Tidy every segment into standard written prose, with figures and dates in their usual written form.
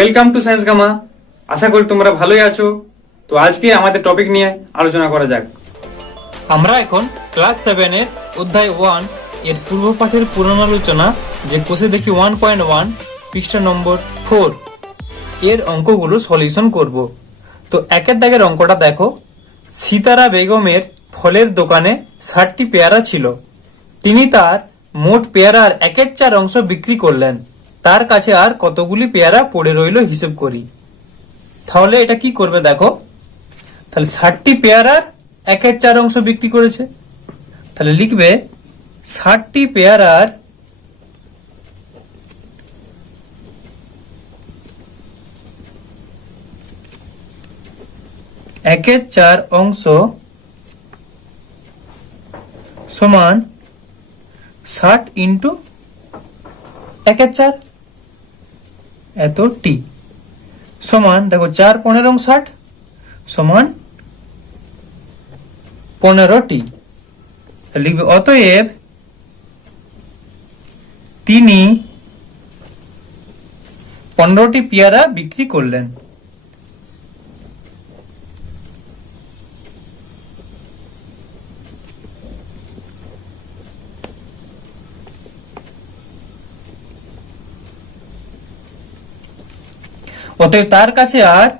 Welcome to Science Gamma. আশা করি তোমরা ভালোই আছো। তো আজকে আমাদের টপিক নিয়ে আলোচনা করা যাক। আমরা এখন ক্লাস 7 এর অধ্যায় 1 এর পূর্ব পাঠের পুনরালোচনা যে কোষে দেখি 1.1 পৃষ্ঠা নম্বর 4 এর অঙ্কগুলো সলিউশন করব। তো একের দাগের অঙ্কটা দেখো। সিতারা বেগমের ফলের দোকানে 60টি পেয়ারা ছিল। তিনি তার মোট পেয়ারার 1/4 অংশ বিক্রি করলেন। তার কাছে আর কতগুলি পেয়ারা পড়ে রইল হিসেব করি। তাহলে এটা কি করবে দেখো। তাহলে 60টি পেয়ারার 1/4 অংশ বিক্রি করেছে। তাহলে লিখবে 60টি পেয়ারার 1/4 অংশ সমান 60 ইন্টু 1/4 এত টি সমান দেখো 4 15 60 সমান 15টি। লিখবে অতএব তিনি 15টি পেয়ারা বিক্রি করলেন। অতএব তার কাছে আর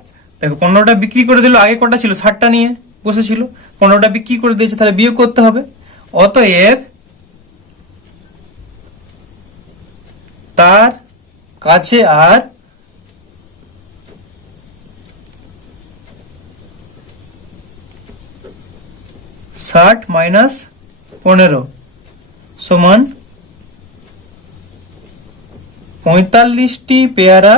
দেখো 15টা বিক্রি করে দিল, আগে কটা ছিল 60টা নিয়ে বসেছিল, 15টা বিক্রি করে দিয়েছে, তাহলে বিয়োগ করতে হবে। অতএব তার কাছে আর 60 মাইনাস 15 সমান 45টি পেয়ারা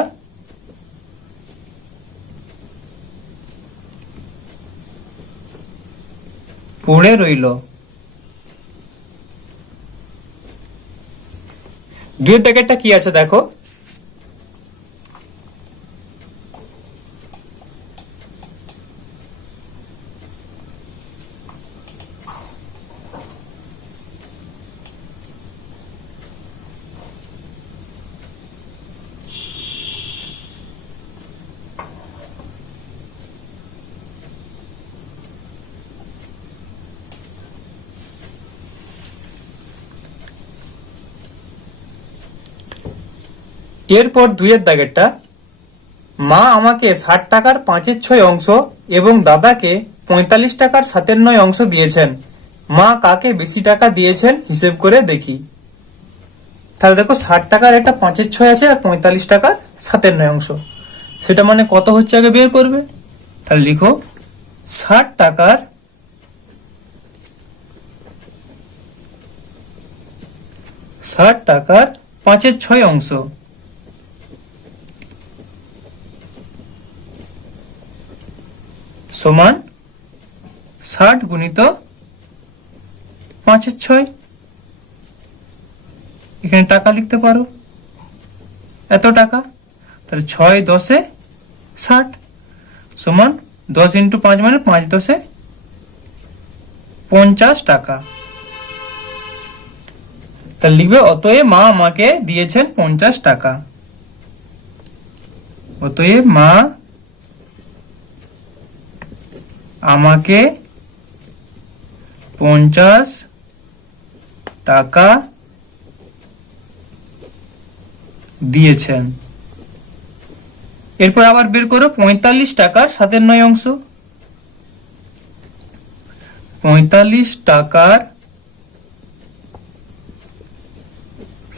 পড়ে রইল। দুই প্যাকেটটা কি আছে দেখো। এরপর দুইয়ের দাগেরটা, মা আমাকে 60 টাকার 5/6 অংশ এবং দাদাকে 45 টাকার 7/9 অংশ দিয়েছেন। মা কাকে বেশি টাকা দিয়েছেন হিসেব করে দেখি। তাহলে দেখো 60 টাকার একটা 5/6 আছে আর 45 টাকার 7/9 অংশ, সেটা মানে কত হচ্ছে আগে বের করবে। তাহলে লিখো 60 টাকার 5/6 অংশ সমান 60 গুণিত 5/6। এখানে টাকা লিখতে পারো, এত টাকা। তাহলে 6 10 60 সমান 10 ইন্টু 5 মানে 5 10 50 টাকা। তাহলে লিখবে অতএব মা আমাকে দিয়েছেন 50 টাকা। অতএব মা আমাকে 50 টাকা দিয়েছেন। এরপর আবার বের করো 45 টাকার 7/9 অংশ। 45 টাকার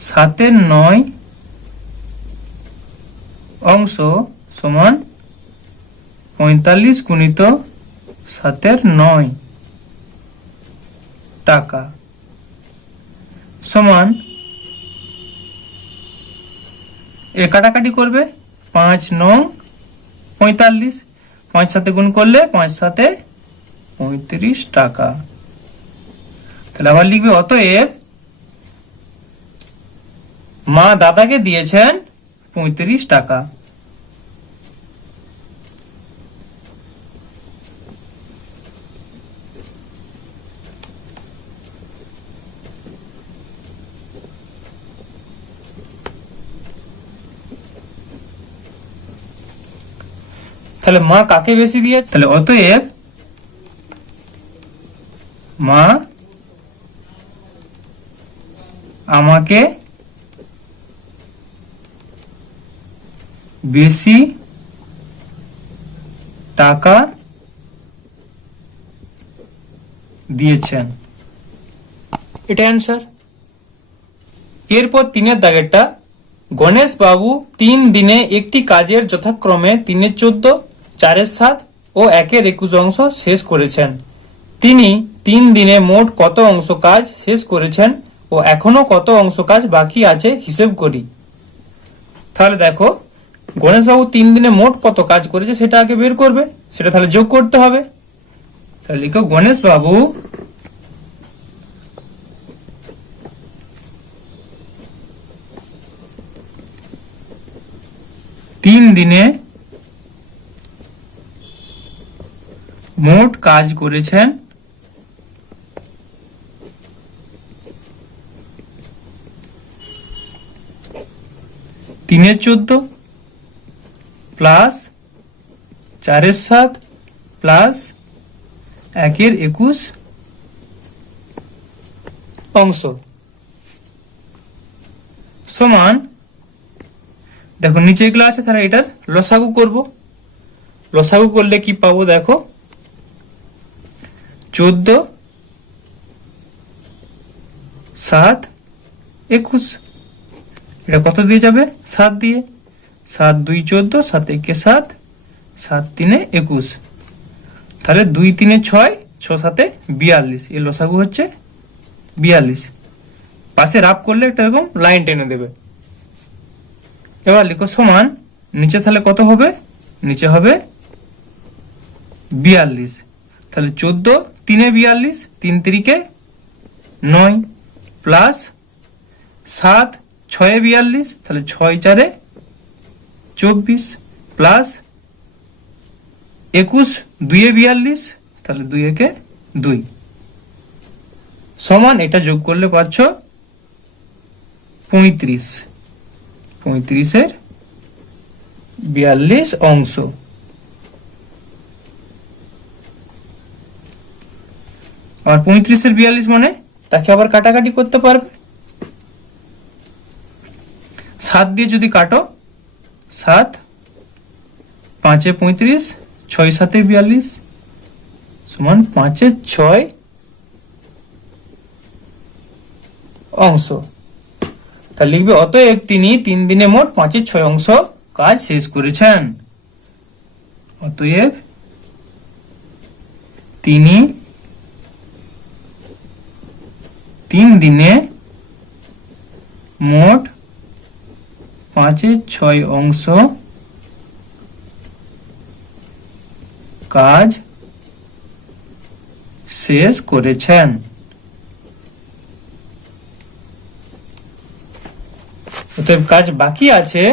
7/9 অংশ সমান 45 গুণিত 7/9 টাকা সমান, এর কাটাকাটি করবে 5 9 45, 5 সাথে গুণ করলে 5 7 35 টাকা। তাহলে আবার লিখবে অতএব মা দাদাকে দিয়েছেন 35 টাকা। তাহলে মা কাকে বেশি দিয়েছে? তাহলে অতএব মা আমাকে বেশি টাকা দিয়েছেন। এটা অ্যান্সার। এরপর 3 দাগেরটা, গণেশ বাবু 3 দিনে একটি কাজের যথাক্রমে 3-14, 4-7 ও 1-21 অংশ শেষ করেছেন। তিনি 3 দিনে মোট কত অংশ কাজ শেষ করেছেন ও এখনো কত অংশ কাজ বাকি আছে হিসেব করি। তাহলে দেখো, গণেশবাবু 3 দিনে মোট কত কাজ করেছে সেটা আগে বের করবে, সেটা তাহলে যোগ করতে হবে। তাহলে লিখো গণেশবাবু 3 দিনে মোট কাজ করেছেন তিনের 14 প্লাস 4-7 প্লাস 1-21 অংশ সমান, দেখো নিচে এগুলো আছে, তাহলে এটার লসাগু করব। লসাগু করলে কি পাবো দেখো, 14, 7, 21। এটা কত দিয়ে যাবে? 7 দিয়ে। 7 2 14, 7 1 7, 7 3 21। তাহলে 2 3 6, 6 7 42। এর লসাগু হচ্ছে 42। পাশে রাফ করলে একটা এরকম লাইন টেনে দেবে। এবার লিখো সমান, নিচে তাহলে কত হবে? নিচে হবে 42। তাহলে 14 3 42, 3 3 9 প্লাস 7 6 42, তাহলে 6 4 24 প্লাস 21 2 42, তাহলে 2 1 2 সমান, এটা যোগ করলে পাচ্ছ 35। 35-এর 42 অংশ। আর 35-এর 42 মানে তাকে আবার কাটাকাটি করতে পারবে। 7 দিয়ে যদি কাটো, 7 5 35, 6 7 42 সমান 5 6 অংশ। তা লিখবে অতএব তিনি 3 দিনে মোট 5 6 অংশ কাজ শেষ করেছেন। অতএব তিনি 3 দিনে মোট 5 6 অংশ কাজ শেষ করেছেন। অতএব কাজ বাকি আছে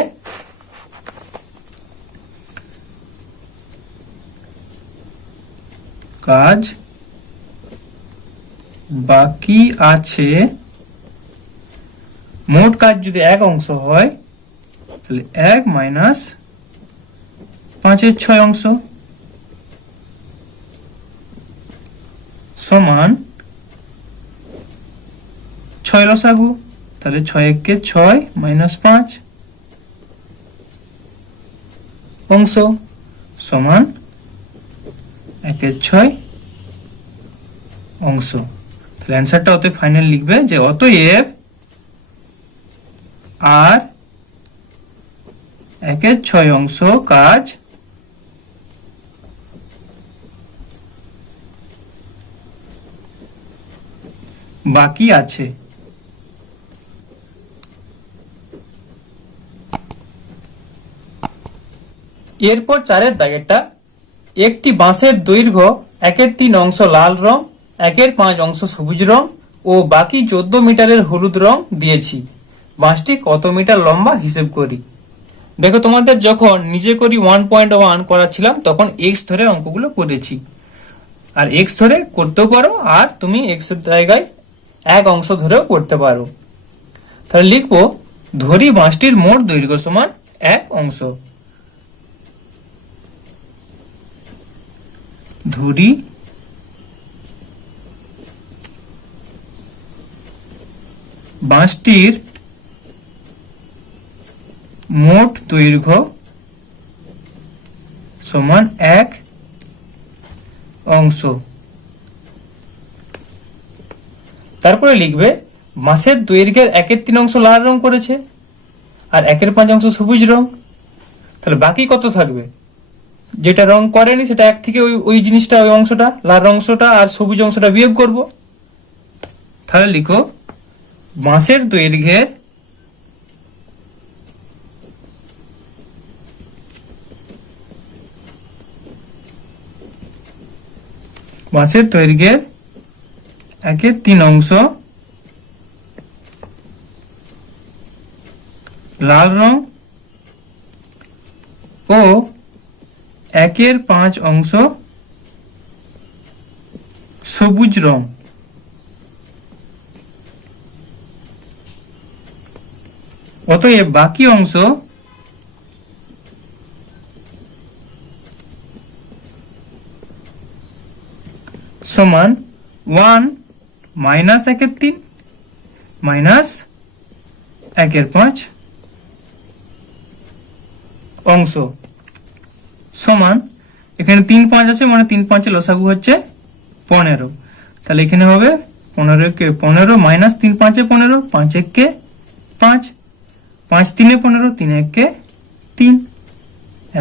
মোট কাজ যদি 1 অংশ হয় তাহলে 1 মাইনাস 5 6 অংশ সমান 6 লসাগু, তাহলে 6 1 6 মাইনাস 5 অংশ সমান 1 6 অংশ। তাহলে অ্যান্সারটা অতএব ফাইনাল লিখবে যে অতএব আর 1 6 অংশ কাজ বাকি আছে। এরপর 4 দাগেরটা, একটি বাঁশের দৈর্ঘ্য 1/3 অংশ লাল রং, 1/5 অংশ সবুজ রং ও বাকি 14 মিটারের হলুদ রং দিয়েছি। বাঁশটি কত মিটার লম্বা হিসেব করি। দেখো, তোমাদের যখন নিজে করি 1.1 করাচ্ছিলাম তখন এক্স ধরে অঙ্কগুলো করেছি, আর এক্স ধরে করতেও পারো, আর তুমি এক্স এর জায়গায় 1 অংশ ধরেও করতে পারো। তাহলে লিখবো ধরি বাঁশটির মোট দৈর্ঘ্য সমান 1 অংশ। ধরি বাঁশটির মোট দৈর্ঘ্য সমান 1 অংশ। তারপরে লিখবে বাঁশের দৈর্ঘ্যের 1/3 অংশ লাল রং করেছে আর 1/5 অংশ সবুজ রং। তাহলে বাকি কত থাকবে? যেটা রং করেনি সেটা 1 থেকে ওই জিনিসটা, ওই অংশটা, লাল অংশটা আর সবুজ অংশটা বিয়োগ করব। তাহলে লিখো বাঁশের দৈর্ঘ্যের বাঁশের দৈর্ঘ্যের 1/3 অংশ লাল রং ও 1/5 অংশ সবুজ রং। অতএব বাকি অংশ সমান 1 মাইনাস 1/3 মাইনাস 1/5 অংশ সমান, এখানে 3 5 আছে মানে 3 5 লসাগু হচ্ছে 15। তাহলে এখানে হবে 15 কে 15 মাইনাস 3 5 15, 5 1 কে 5, 5 3 15, 3 1 কে 3,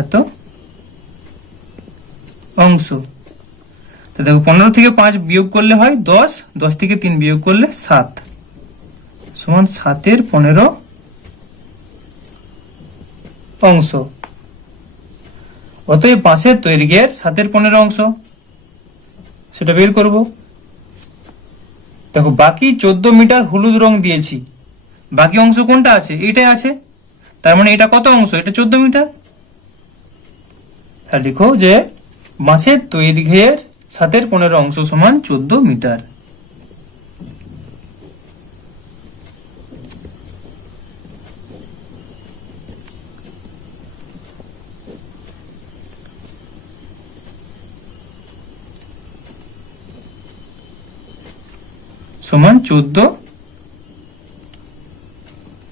এত অংশ। তো দেখো 15 থেকে 5 বিয়োগ করলে হয় 10, 10 থেকে 3 বিয়োগ করলে 7 সমান 7/15 অংশ। অতএব বাঁশের দৈর্ঘ্যের 7/15 অংশ সেটা বের করব। দেখো বাকি 14 মিটার হলুদ রং দিয়েছি, বাকি অংশ কোনটা আছে? এটাই আছে, তার মানে এটা কত অংশ? এটা 14 মিটার। তাহলে লিখো যে বাঁশের দৈর্ঘ্যের 7/15 অংশ সমান 14 মিটার। সমান 14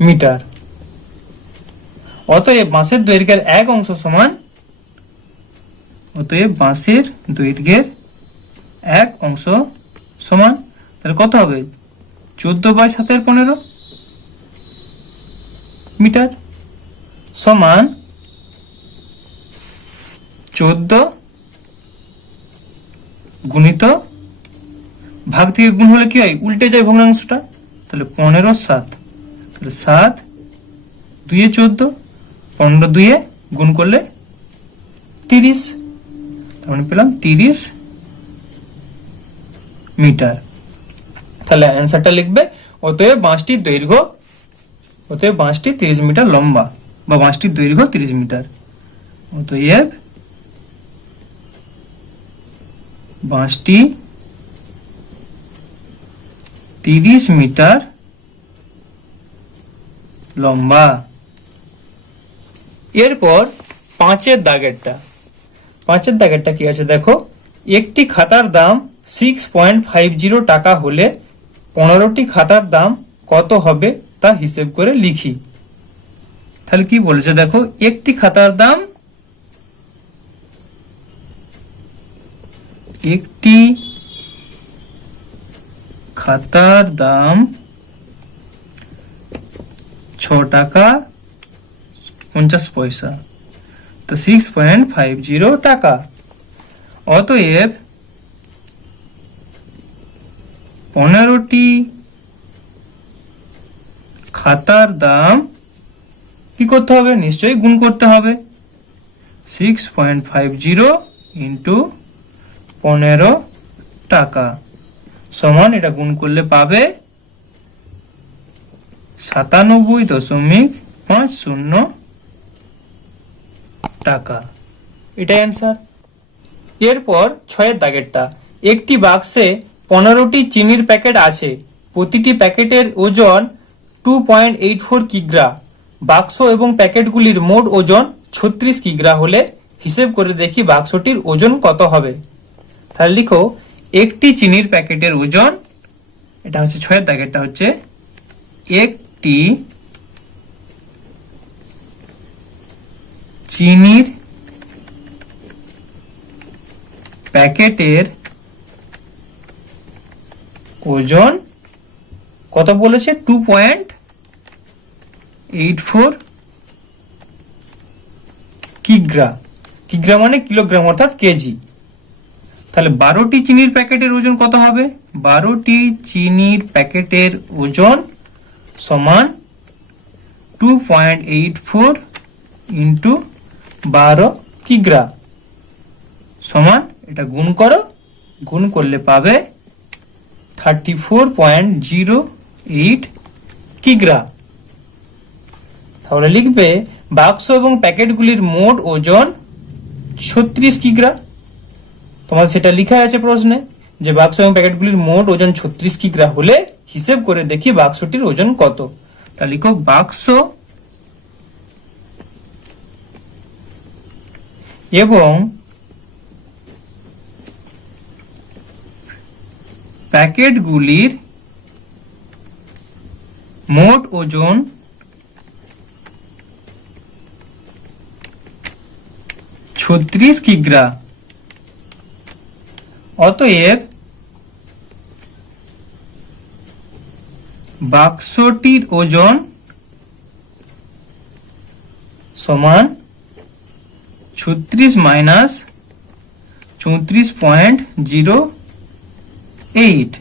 মিটার। অতএব বাঁশের দৈর্ঘ্যের 1 অংশ সমান, অতএব বাঁশের দৈর্ঘ্যের 1 অংশ সমান, তাহলে কত হবে? 14/7/15 মিটার সমান 14 গুণিত, ভাগ থেকে গুণ হলে কি হয়? উল্টে যায় ভগ্নাংশটা। তাহলে 15 7, তাহলে 7 2 14, 15 2 গুণ করলে 30, তার মানে পেলাম 30 মিটার। তাহলে অ্যান্সারটা লিখবে অতএব বাঁশটির দৈর্ঘ্য, অতএব বাঁশটি 30 মিটার লম্বা, বা বাঁশটির দৈর্ঘ্য 30 মিটার। অতএব বাঁশটি 30 মিটার লম্বা। এরপর 5-এর দাগেরটা কি আছে দেখো, একটি খাতার দাম 6.50 টাকা হলে 15টি খাতার দাম কত হবে তা হিসেব করে লিখি। তাহলে কি বলেছে দেখো, একটি খাতার দাম, একটি খাতার দাম 6 টাকা 50 পয়সা, তো 6.50 টাকা। অতএব 15টি খাতার দাম কি করতে হবে? নিশ্চয়ই গুণ করতে হবে। 6.50 ইন্টু 15 টাকা সমান, এটা গুণ করলে পাবে 97.50 টাকা। এটা অ্যান্সার। এরপর 6-এর দাগেরটা, একটি বাক্সে 15টি চিনির প্যাকেট আছে, প্রতিটি প্যাকেটের ওজন 2.84 কিগ্রা। বাক্স এবং প্যাকেটগুলির মোট ওজন 36 কিগ্রা হলে হিসেব করে দেখি বাক্সটির ওজন কত হবে। তাহলে লিখো একটি চিনির প্যাকেটের ওজন, এটা হচ্ছে 6 দাগেরটা হচ্ছে একটি চিনির প্যাকেটের ওজন কত বলেছে? 2.84 কিগ্রা। কিগ্রা মানে কিলোগ্রাম অর্থাৎ কেজি। তাহলে 12টি চিনির প্যাকেটের ওজন কত হবে? 12টি চিনির প্যাকেটের ওজন সমান 2.84 ইন্টু 12 কিগ্রা সমান, এটা গুণ করো, গুণ করলে পাবে 34.08 কিগ্রা। তাহলে লিখবে বাক্স এবং প্যাকেটগুলির মোট ওজন 36 কিগ্রা। তোমাদের সেটা লেখা আছে প্রশ্নে যে বাক্স এবং প্যাকেটগুলির মোট ওজন 36 কিগ্রা হলে হিসেব করে দেখি বাক্সটির ওজন কত। তা লিখো বাক্স এবং প্যাকেটগুলির মোট ওজন 36 কিগ্রা। অতএব বাক্সটির ওজন সমান 36 মাইনাস 34.08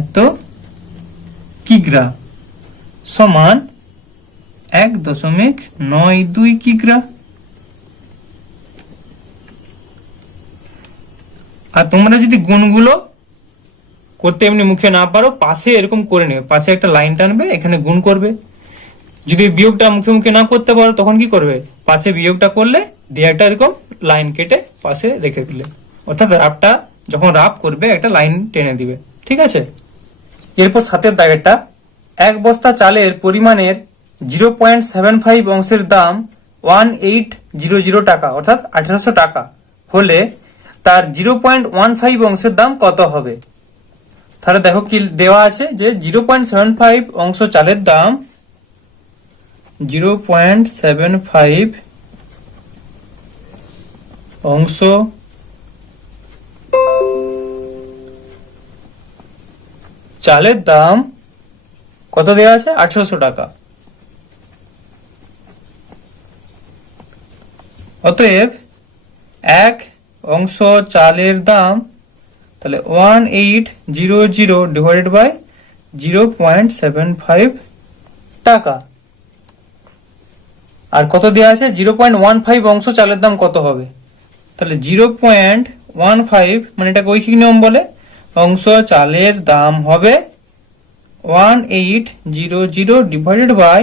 এত কিগ্রা সমান 1.92 কিগ্রা। আর তোমরা যদি গুণগুলো করতে এমনি মুখে না পারো, পাশে এরকম করে নেবে, পাশে একটা লাইন টানবে, এখানে গুণ করবে। যদি বিয়োগটা মুখে মুখে না করতে পারো তখন কি করবে? পাশে বিয়োগটা করলে দিয়ে একটা এরকম লাইন কেটে পাশে রেখে দিলে, অর্থাৎ রাফটা যখন রাফ করবে একটা লাইন টেনে দিবে। ঠিক আছে। এরপর 7 দাগেরটা, 1 বস্তা চালের পরিমাণের 0.75 অংশের দাম 1800 টাকা অর্থাৎ 1800 টাকা হলে তার 0.15 অংশের দাম কত হবে? তাহলে দেখো কি দেওয়া আছে যে 0.75 অংশ চালের দাম 0.75 অংশ চালের দাম কত দেওয়া আছে? 1800 টাকা। অতএব 1 অংশ চালের দাম, তাহলে 1800 ডিভাইডেড বাই 0.75 টাকা। আর কত দেওয়া আছে? 0.15 অংশ চালের দাম কত হবে? তাহলে 0.15 মানে এটাকে ঐকিক নিয়ম বলে, অংশ চালের দাম হবে 1800 ডিভাইডেড বাই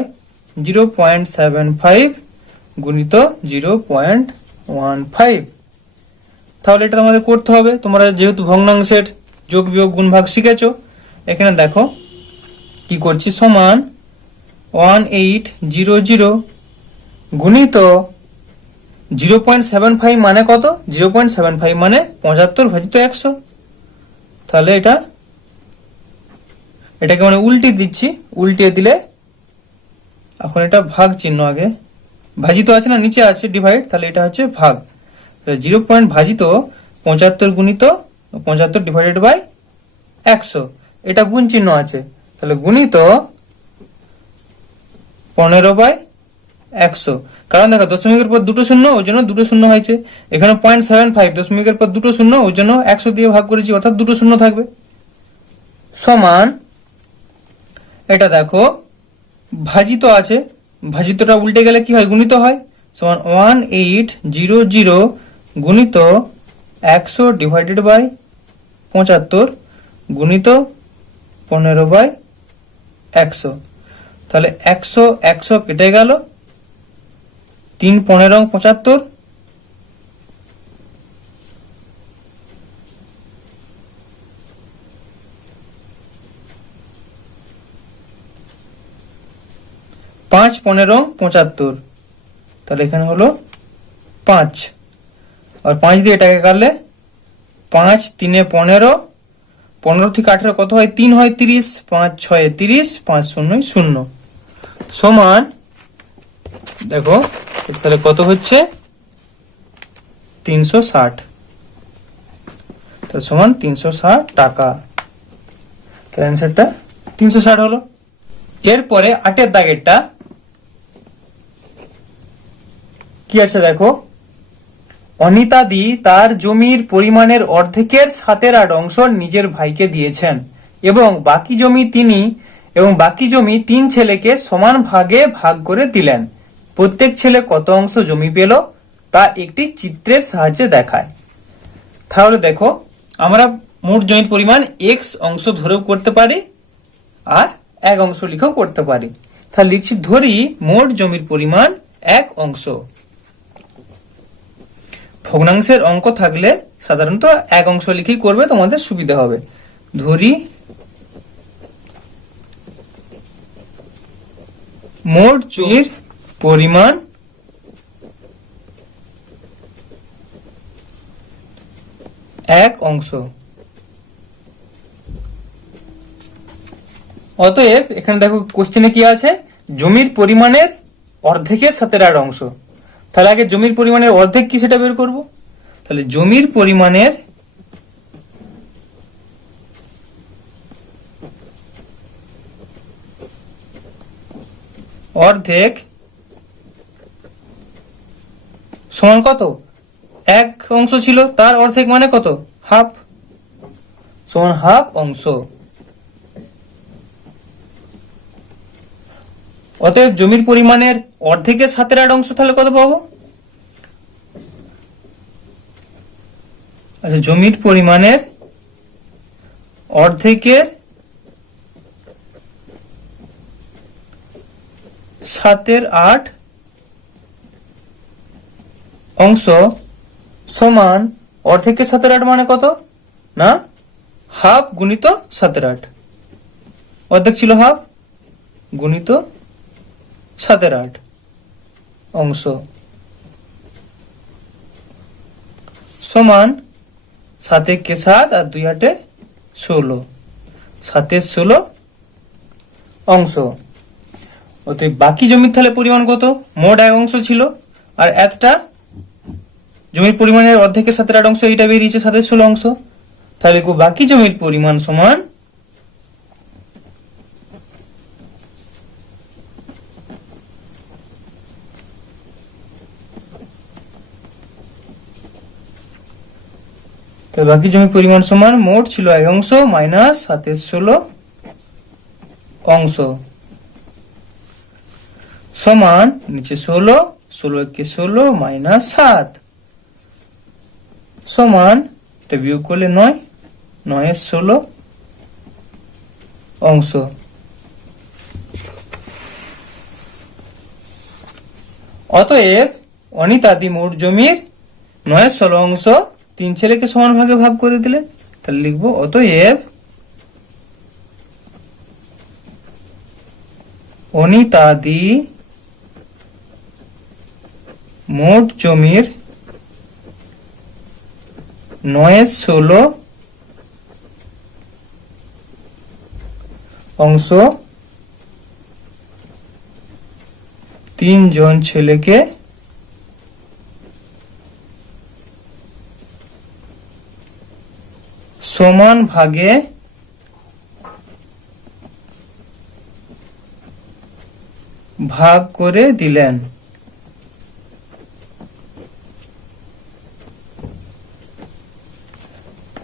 0.75 গুণিত 0.15। তাহলে এটা তোমাদের করতে হবে। তোমরা যেহেতু ভগ্নাংশের যোগ বিয়োগ গুণ ভাগ শিখেছো, এখানে দেখো কি করছি, সমান 1800 গুণিত 0.75 মানে কত? 0.75 মানে 75 ভাজিত 100। তাহলে এটাকে মানে উল্টে দিচ্ছি, উল্টে দিলে এখন এটা ভাগ চিহ্ন, আগে ভাজিত আছে না, নিচে আছে ডিভাইড, তাহলে এটা হচ্ছে ভাগ। 0 ভাজিত 75 গুণিত 75 ডিভাইডেড বাই 100, এটা গুণ চিহ্ন আছে, তাহলে গুণিত 15/100। কারণ দেখো দশমিকের পর দুটো শূন্য, ওই জন্য দুটো শূন্য হয়েছে। এখানে 0.75 দশমিকের পর দুটো শূন্য, ওই জন্য 100 দিয়ে ভাগ করেছি, অর্থাৎ দুটো শূন্য থাকবে। সমান এটা দেখো ভাজিত আছে, ভাজিতটা উল্টে গেলে কি হয়? গুণিত হয়। সমান 1800 গুণিত 100 ডিভাইডেড বাই 75 গুণিত 15/100। তাহলে 100 কেটে গেল, 3 15 75, পাঁচ 15 75, তাহলে এখানে হলো 5, আর 5 দিয়ে এটাকে কাটলে 5 3 15, 15 থেকে 18 কত হয়? 3 হয় 30, 5 6 30, 5 0 0 সমান, দেখো তাহলে কত হচ্ছে? 360। তো সমান 360 টাকা। তো অ্যান্সারটা 360 হলো। এরপরে 8 দাগেরটা কি আছে দেখো, অনিতাদি তার জমির পরিমাণের অর্ধেকের 7/8 অংশ নিজের ভাইকে দিয়েছেন এবং বাকি জমি 3 ছেলেকে সমান ভাগে ভাগ করে দিলেন। প্রত্যেক ছেলে কত অংশ জমি পেল তা একটি চিত্রের সাহায্যে দেখায়। তাহলে দেখো, আমরা মোট জমির পরিমাণ x অংশ ধরেও করতে পারি আর 1 অংশ লিখেও করতে পারি। তাহলে লিখছি, ধরি মোট জমির পরিমাণ 1 অংশ। ভগ্নাংশের অঙ্ক থাকলে সাধারণত 1 অংশ লিখেই করবে, তোমাদের সুবিধা হবে। ধরি মোট জমির পরিমাণ 1 অংশ। অতএব এখানে দেখো কোশ্চেনে কি আছে, জমির পরিমাণের অর্ধেকের 7/8 অংশ। তাহলে আগে জমির পরিমাণের অর্ধেক কি সেটা বের করব। তাহলে জমির পরিমাণের অর্ধেক সমান কত? 1 অংশ ছিল, তার অর্ধেক মানে কত? হাফ, সমান হাফ অংশ। অতএব জমির পরিমাণের অর্ধেকের 7/8 অংশ তাহলে কত পাবো? আচ্ছা, জমির পরিমাণের অর্ধেকের 7/8 অংশ সমান অর্ধেকের 7/8 মানে কত? না, হাফ গুণিত 7/8। অর্ধেক ছিল হাফ, গুণিত 7/8 অংশ সমান 7 × 7 আর 2 × 8 16, 7 16 অংশ। অতএব বাকি জমির তাহলে পরিমাণ কত? মোট 1 অংশ ছিল, আর এতটা জমির পরিমাণের অর্ধেকের 7/8 অংশ, এইটা বেরিয়েছে 7 16 অংশ। তাহলে বাকি জমির পরিমাণ সমান বাকি জমির পরিমাণ সমান মোট ছিল 1 অংশ মাইনাস 7 16 অংশ সমান নিচে 16, 16 কে 16 মাইনাস 7 সমান, এটা বিয়োগ করলে 9, 9 16 অংশ। অতএব অনিতাদি মোট জমির 9 16 অংশ 3 ছেলেকে সমান ভাগে ভাগ করে দিলেন। তাহলে লিখবো, অতএব অনিতাদি মোট জমির 9 16 অংশ 3 জন ছেলেকে সমান ভাগে ভাগ করে দিলেন।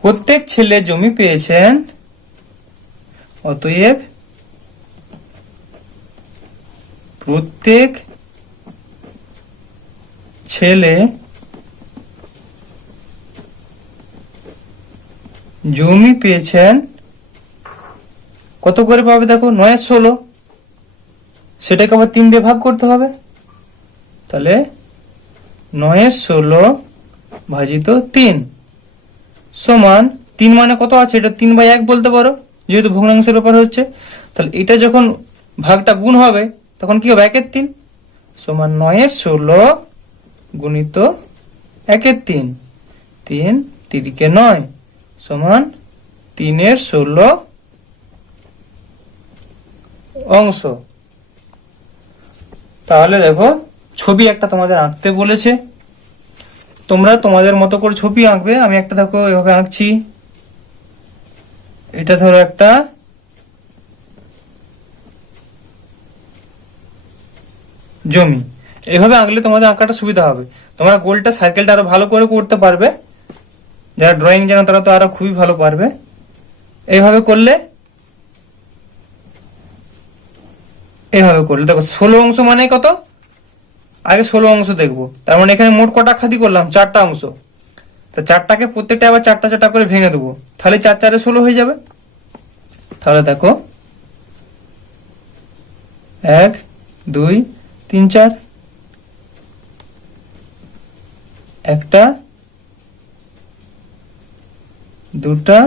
প্রত্যেক ছেলে জমি পেয়েছেন, অতএব প্রত্যেক ছেলে জমি পেয়েছেন কত করে পাবে? দেখো 9 16, সেটাকে আবার 3 দিয়ে ভাগ করতে হবে। তাহলে 9 16 ভাজিত 3 সমান 3 মানে কত আছে? এটা 3/1 বলতে পারো, যেহেতু ভগ্নাংশের ব্যাপার হচ্ছে। তাহলে এটা যখন ভাগটা গুণ হবে তখন কি হবে? 1 3 সমান 9 16 গুণিত 1 3, 3 3 কে 9 সমান 3/16 অংশ। তাহলে দেখো ছবি একটা তোমাদের আঁকতে বলেছে, তোমরা তোমাদের মতো করে ছবি আঁকবে। আমি একটা দেখো এভাবে আঁকছি, এটা ধরো একটা জমি। এভাবে আঁকলে তোমাদের আঁকাটা সুবিধা হবে। তোমরা গোলটা সার্কেলটা আরো ভালো করে করতে পারবে, যারা ড্রয়িং জানো তারা তো আরো খুবই ভালো পারবে। এইভাবে করলে দেখো 16 অংশ মানে কত, আগে 16 অংশ দেখবো। তার মানে এখানে মোট কটা খাদি করলাম, 4টা অংশ। তা 4টাকে প্রত্যেকটা আবার 4টা 4টা করে ভেঙে দেবো, তাহলে 4 4 16 হয়ে যাবে। তাহলে দেখো 1 2 3 4, একটা, দুটা,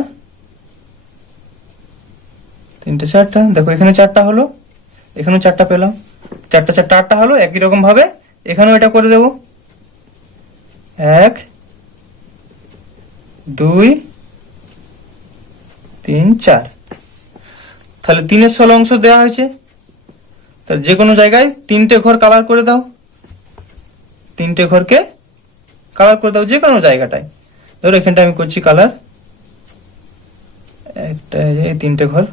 তিনটে, চারটা। দেখো এখানে 4টা হলো, এখানেও 4টা পেলাম, 4টা 4টা 8টা হলো। একই রকম ভাবে এখানেও এটা করে দেব, 1 2 3 4। তাহলে 3/16 অংশ দেওয়া হয়েছে। তাহলে যে কোনো জায়গায় 3টে ঘর কালার করে দাও, 3টে ঘরকে কালার করে দাও যে কোনো জায়গাটায়। ধরো এখানটা আমি করছি কালার, একটা এই 3টে ঘর।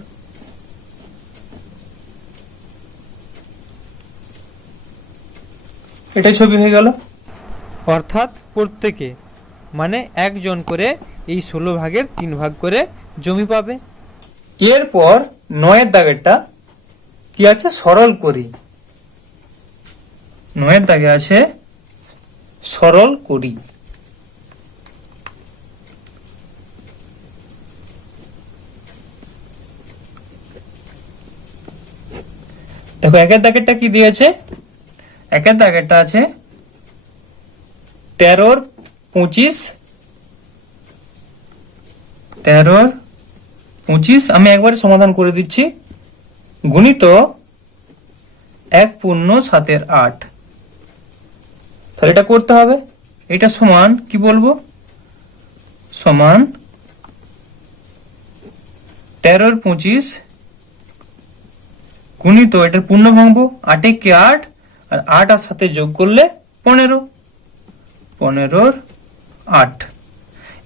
এটাই ছবি হয়ে গেল। অর্থাৎ প্রত্যেকে মানে একজন করে এই 16 ভাগের 3 ভাগ করে জমি পাবে। এরপর 9-এর দাগেরটা কি আছে, সরল করি। 9-এর দাগে আছে সরল করি। দেখো 1-এর দাগেরটা কি দিয়েছে, 1-এর দাগেরটা আছে 13 25, 13 25। আমি একবারে সমাধান করে দিচ্ছি, গুণিত 1/7 তাহলে এটা করতে হবে। এটা সমান কি বলবো, সমান 13 25 গুণিত, এটার পূর্ণ ভাঙবো, 8 কে 8, আর 8 আর সাথে যোগ করলে 15, 15 8।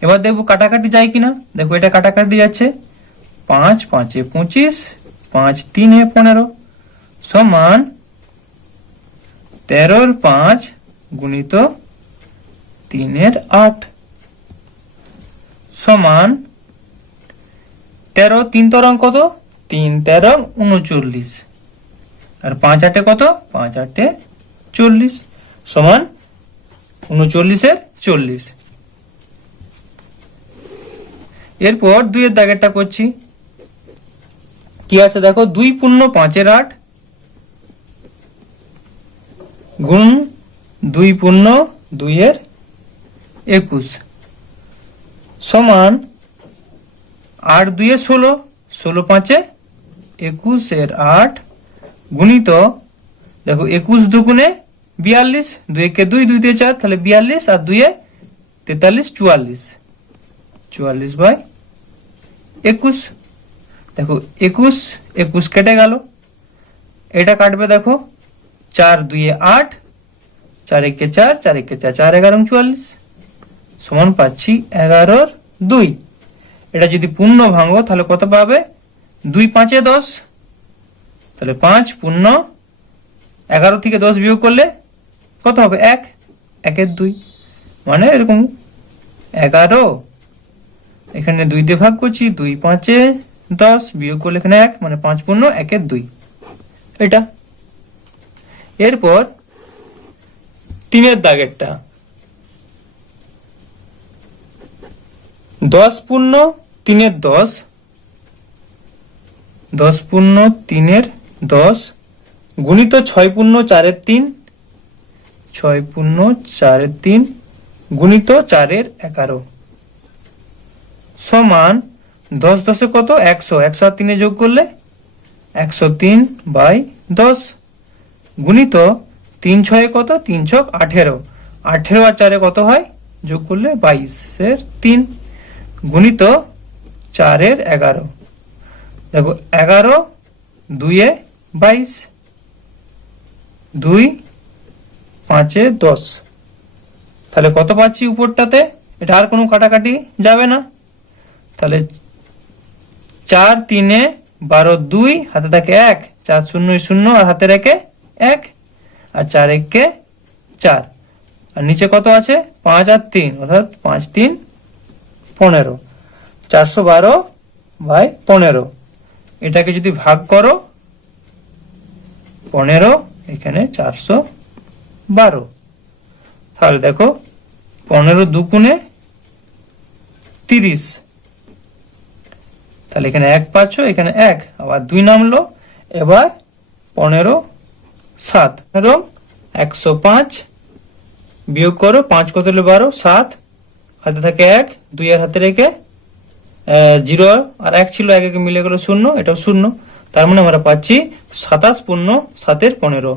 এবার দেখবো কাটাকাটি যায় কিনা। দেখো এটা কাটাকাটি যাচ্ছে, 5 5 25, 5 3 15, সমান 13 5 গুণিত 3 8, সমান 13 3 তরং কত, 3 13 39, আর 5 8 কত, 5 8 40, সমান 39 40। এরপর 2-এর দাগেরটা করছি, কি আছে দেখো, 2 পূর্ণ 5 8 গুণ 2 পূর্ণ 2 21, সমান 8 2 16, 16 5 21 8 গুণিত, দেখো 21 দুগুণে 42, 2 কে 2 2 দিয়ে 4, তাহলে 42, আর 2 43 44, 44/21। দেখো 21 21 কেটে গেল, এটা কাটবে দেখো 4 2 8, 4 1 4, 4 1 4, 4 11 44, সমান পাচ্ছি 11 2। এটা যদি পূর্ণ ভাঙো তাহলে কত পাবে, 2 5 10, তাহলে 5 পূর্ণ 11 থেকে 10 বিয়োগ করলে কত হবে, 1 1 2, মানে এরকম 11। এখানে 2 দিয়ে ভাগ করছি, 2 5 10 বিয়োগ করলে এখানে 1, মানে 5 পূর্ণ 1 2, এটা। এরপর 3-এর দাগেরটা, 10 পূর্ণ 3 10, 10 পূর্ণ 3 10 গুণিত 6 পূর্ণ 4 3, 6 পূর্ণ 4 3 গুণিত 4 11, সমান 10 10 কত, 100, 100 আর 3 যোগ করলে 103/10 গুণিত 3 6 কত, 3 6 18, 18 আর 4 কত হয়, যোগ করলে 22/3 গুণিত 4 11। দেখো 11 2 22, 2 5 10। তাহলে কত পাচ্ছি উপরটাতে? এটা আর কোনো কাটাকাটি যাবে না। তাহলে 4 3 12 2, হাতে থাকে 1, 4 0 0 আর হাতে রেখে 1, আর 4 1 4, আর নিচে কত আছে? 5 আর 3, অর্থাৎ 5 3 15। 412/15। এটাকে যদি ভাগ করো 15, এখানে 412। তাহলে দেখো 15 2 30। তাহলে এখানে 1 পাচ্ছ, এখানে 1, আবার 2 নামলো। এবার 15 7, 105 বিয়োগ করো, 5 কত হলো 12, 7, হাতে থাকে 1, 2 এর হাতে রেখে 0 আর 1 ছিল, 1 1 মিলে গেল 0, এটাও 0। তার মানে আমরা পাচ্ছি 27 পূর্ণ 7 15।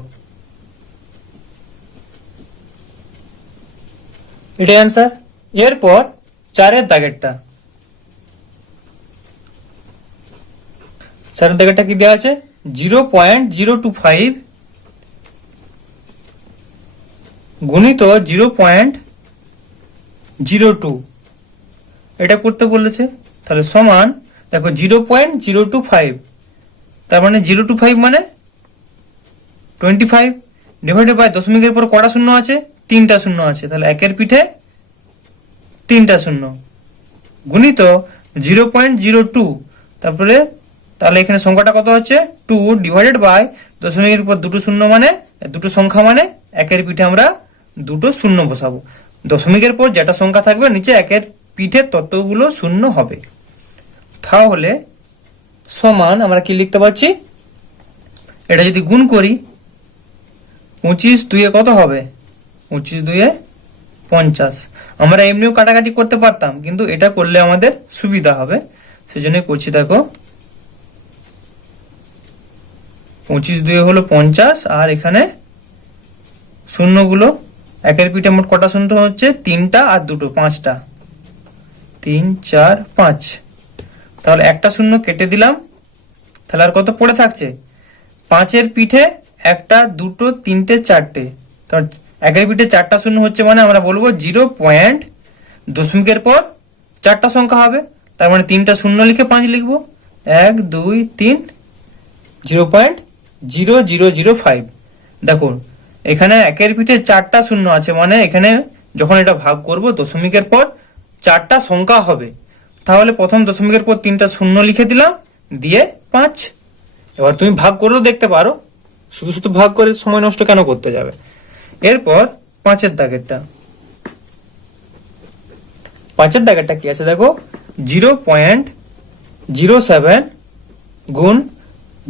এটাই অ্যান্সার। এরপর 4 দাগেরটা, 4 দাগেরটা কি দেওয়া আছে? 0.025 গুণিত 0.02, এটা করতে বলেছে। তাহলে সমান, দেখো 0.025, তার মানে 025 মানে 25 ডিভাইডেড বাই দশমিকের পর কটা শূন্য আছে? 3টা শূন্য আছে। তাহলে 1 এর পিঠে 3টা শূন্য গুণিত 0.02, তারপরে তাহলে এখানে সংখ্যাটা কত হচ্ছে? 2 ডিভাইডেড বাই দশমিকের পর দুটো শূন্য, মানে দুটো সংখ্যা, মানে 1 এর পিঠে আমরা দুটো শূন্য বসাবো। দশমিকের পর যেটা সংখ্যা থাকবে নিচে 1 এর পিঠে ততগুলো শূন্য হবে। তাহলে সমান আমরা কি লিখতে পারছি? এটা যদি গুণ করি 25 2 কত হবে? 25 2 50। আমরা এমনিও কাটাকাটি করতে পারতাম, কিন্তু এটা করলে আমাদের সুবিধা হবে, সেজন্য করছি। দেখো 25 2 হলো 50, আর এখানে শূন্যগুলো 1 এর পিঠে মোট কটা শূন্য হচ্ছে? 3টা আর 2টো 5টা, 3 4 5। তাহলে একটা শূন্য কেটে দিলাম। তাহলে আর কত পড়ে থাকছে? 5 এর পিঠে 1টা 2টো 3টে 4টে। তাহলে 1 এর পিঠে 4টা শূন্য হচ্ছে, মানে আমরা বলবো 0. দশমিকের পর 4টা সংখ্যা হবে, তার মানে 3টা শূন্য লিখে 5 লিখবো। 1 2 3, 0.0005। দেখুন এখানে 1 এর পিঠে 4টা শূন্য আছে, মানে এখানে যখন এটা ভাগ করব দশমিকের পর 4টা সংখ্যা হবে। তাহলে প্রথম দশমিকের পর 3টা শূন্য লিখে দিলাম, দিয়ে 5। এবার তুমি ভাগ করেও দেখতে পারো, শুধু শুধু ভাগ করে সময় নষ্ট কেন করতে যাবে। এরপর 5 দাগেরটা, 5 দাগেরটা কি আছে? দেখো 0.07 গুণ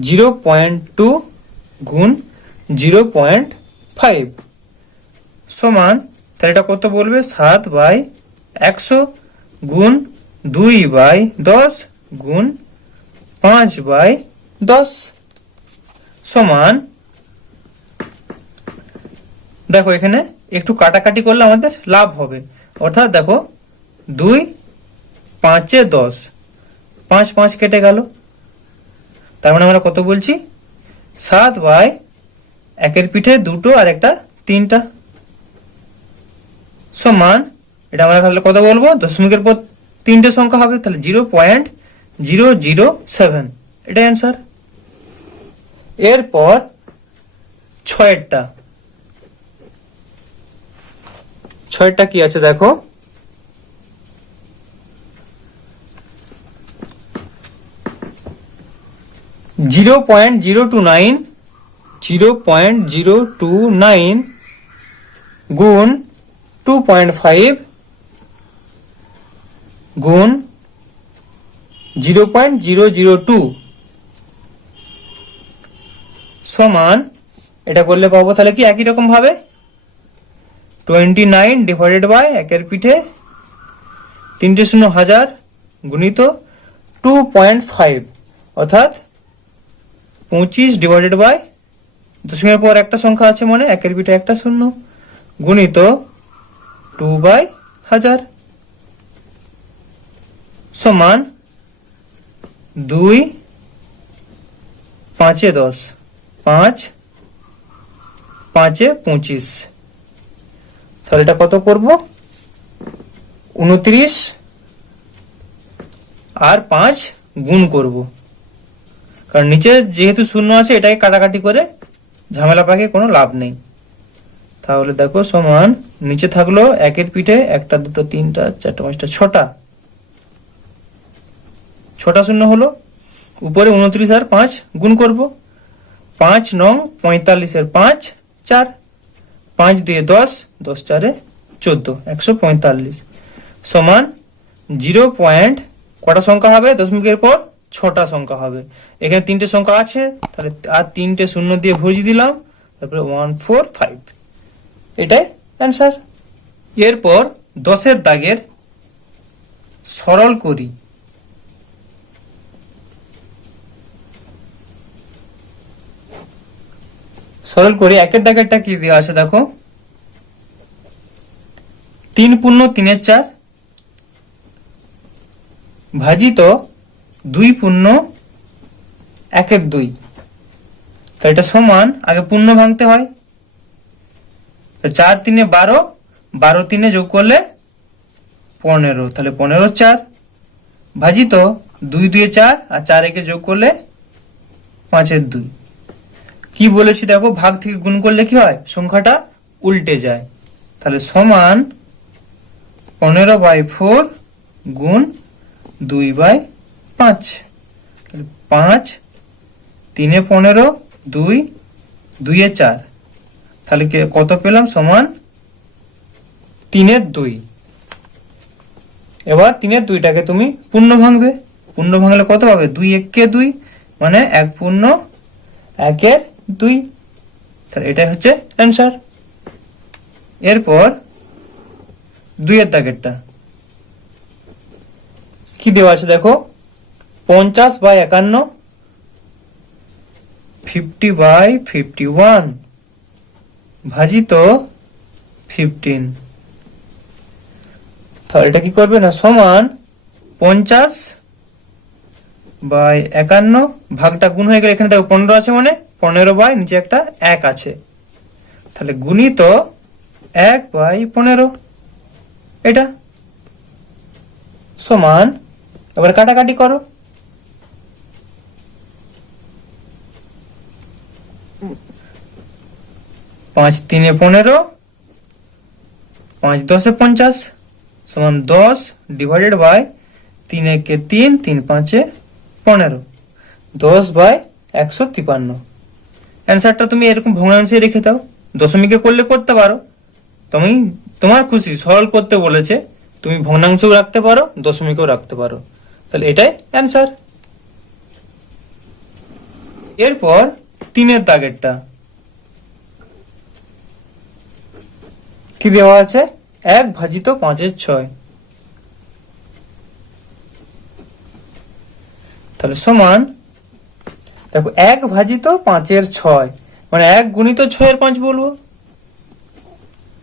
0.2 গুণ 0.5 সমান, তাহলে এটা কত বলবে? 7/100 গুণ 2/10 গুণ 5/10 সমান, দেখো এখানে একটু কাটাকাটি করলে আমাদের লাভ হবে। অর্থাৎ দেখো 2 5 10, 5 5 কেটে গেল। তার মানে আমরা কত বলছি? 7/1 এর পিঠে 2টো আর একটা 3টা সমান, এটা আমরা তাহলে কত বলবো? দশমিকের পর 3টে সংখ্যা হবে, তাহলে 0.007, এটা অ্যান্সার। এরপর 6টা কি আছে? দেখো 0.029 গুণ 2.5 গুণ 0.002 সমান, এটা করলে পাবো তাহলে কি একই রকম ভাবে 29 ডিভাইডেড বাই 1 এর পিঠে 3টে শূন্য 1000 গুণিত 2.5, অর্থাৎ 25 ডিভাইডেড বাই দশমিকের পর একটা সংখ্যা আছে, মানে 1 এর পিঠে একটা শূন্য গুণিত 2/1000। সমান 2 5 10, 5 5 25। তাহলে এটা কত করব? 29 আর 5 গুণ করব, কারণ নিচে যেহেতু শূন্য আছে এটাকে কাটাকাটি করে ঝামেলা পাকে কোনো লাভ নেই। তাহলে দেখো সমান নিচে থাকলো একের পিঠে 1 2 3 4 5 6টা শূন্য হলো, উপরে 29 আর 5 গুণ করব। 5 9 45 এর 5 4, 5 2 10, 10 4 14, 145 সমান 0. কটা সংখ্যা হবে? দশমিকের পর 6টা সংখ্যা হবে। এখানে 3টে সংখ্যা আছে, তাহলে আর 3টে শূন্য দিয়ে ভরিয়ে দিলাম, তারপরে 145। এটাই অ্যান্সার। এরপর 10-এর দাগের সরল করি। সরল করি, 1-এর দাগেরটা কি দেওয়া আছে দেখো, 3 পূর্ণ 3 4 ভাজিত 2 পূর্ণ 1 2। তো এটা সমান, আগে পূর্ণ ভাঙতে হয়, 4 3 12, 12 3 যোগ করলে 15, তাহলে 15 4 ভাজিত 2 2 4 আর 4 1 যোগ করলে 5 2। কি বলেছি দেখো, ভাগ থেকে গুণ করলে কি হয়? সংখ্যাটা উল্টে যায়। তাহলে সমান 15/4 গুণ 2/5, 5 3 15, 2 2 4, তাহলে কত পেলাম? সমান 3/2। এবার 3/2টাকে তুমি পূর্ণ ভাঙবে, পূর্ণ ভাঙলে কত পাবে? 2 1 2, মানে 1 পূর্ণ 1 2। তাহলে এটাই হচ্ছে অ্যান্সার। এরপর 2-এর দাগেরটা কি দেওয়া আছে দেখো, 50/51, 50/51 ভাজিত 15। তাহলে এটা কি করবে না, সমান 50/51, ভাগটা গুণ হয়ে গেলে এখানে দেখো 15 আছে, মানে 15 নিচে একটা 1 আছে, তাহলে গুণিত 1/15। এটা সমান, এবার কাটাকাটি করো, 5 3 15, 5 10 50 সমান 10 ডিভাইডেড বাই 3 1 3, 3 5 15, 10/153। অ্যান্সারটা তুমি এরকম ভগ্নাংশে রেখে দাও, দশমিকে করলে করতে পারো, তুমি তোমার খুশি, সরল করতে বলেছে, তুমি ভগ্নাংশেও রাখতে পারো, দশমিকেও রাখতে পারো। তাহলে এটাই অ্যান্সার। এরপর 3-এর দাগেরটা কি দেওয়া আছে, 1 ভাজিত 5 6। তাহলে সমান দেখো 1 ভাজিত 5 6, মানে 1 গুণিত 6 5 বলবো,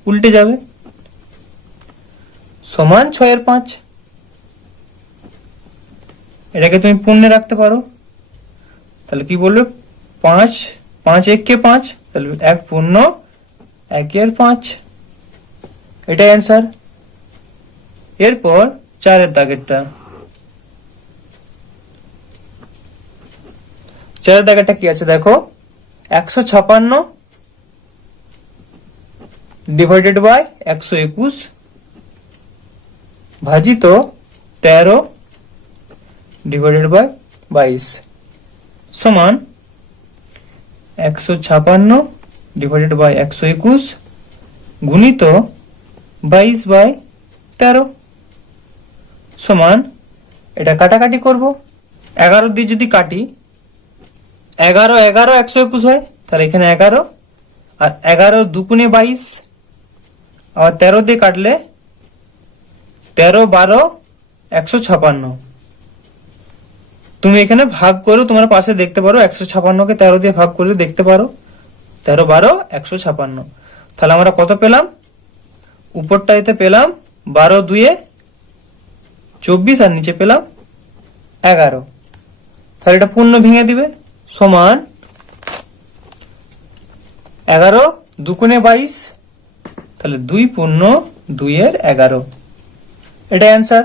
উল্টে যাবে, সমান 6 5। এটাকে তুমি পূর্ণে রাখতে পারো, তাহলে কি বলবে, 5 5 1 5, তাহলে 1 পূর্ণ 1 5। এটাই অ্যান্সার। এরপর 4-এর দাগেরটা, 4-এর দাগেরটা কি আছে দেখো, 156 ডিভাইডেড বাই 121 ভাজিত 13 ডিভাইডেড বাই 22 সমান 156 ডিভাইডেড বাই 121 গুণিত 22/13 সমান, এটা কাটাকাটি করব, 11 দিয়ে যদি কাটি, 11 11 121 হয়, তাহলে এখানে 11 আর 11 2 22, আবার 13 দিয়ে কাটলে 13 12 156। তুমি এখানে ভাগ করে তোমার পাশে দেখতে পারো, 156কে 13 দিয়ে ভাগ করে দেখতে পারো, 13 12 156। তাহলে আমরা কত পেলাম, উপরটাইতে পেলাম 12 2 24 আর নিচে পেলাম 11। তাহলে এটা পূর্ণ ভেঙে দিবে, সমান 11 দুগুণে 22, তাহলে 2 পূর্ণ 2 এর 11, এটা অ্যান্সার।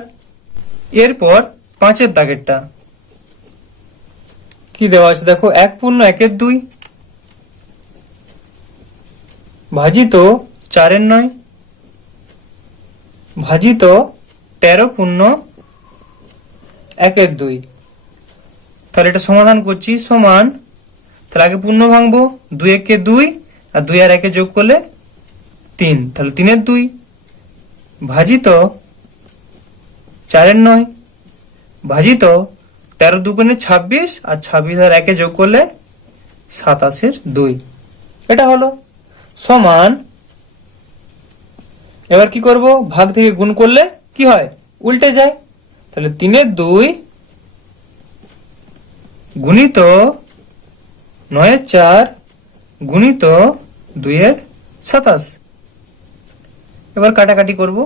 এরপর 5-এর দাগেরটা কি দেওয়া আছে দেখো, 1 পূর্ণ 1 এর 2 ভাজিত 4 এর 9 ভাজিত 13 পূর্ণ 1 এর 2। তাহলে এটা সমাধান করছি, সমান, তাহলে আগে পূর্ণ ভাঙবো, 2 1 2 আর 2 আর 1 যোগ করলে 3, তাহলে 3 এর 2 ভাজিত 4 এর 9 ভাজিত 13 দুগুণে 26 আর 26 আর 1 যোগ করলে 27 এর 2, এটা হলো সমান। এবার কি করব, ভাগ থেকে গুণ করলে কি হয়, উল্টে যায়, তাহলে 3 এর 2 গুণিত 9 এর 4 গুণিত 2 এর 27। এবার কাটাকাটি করব,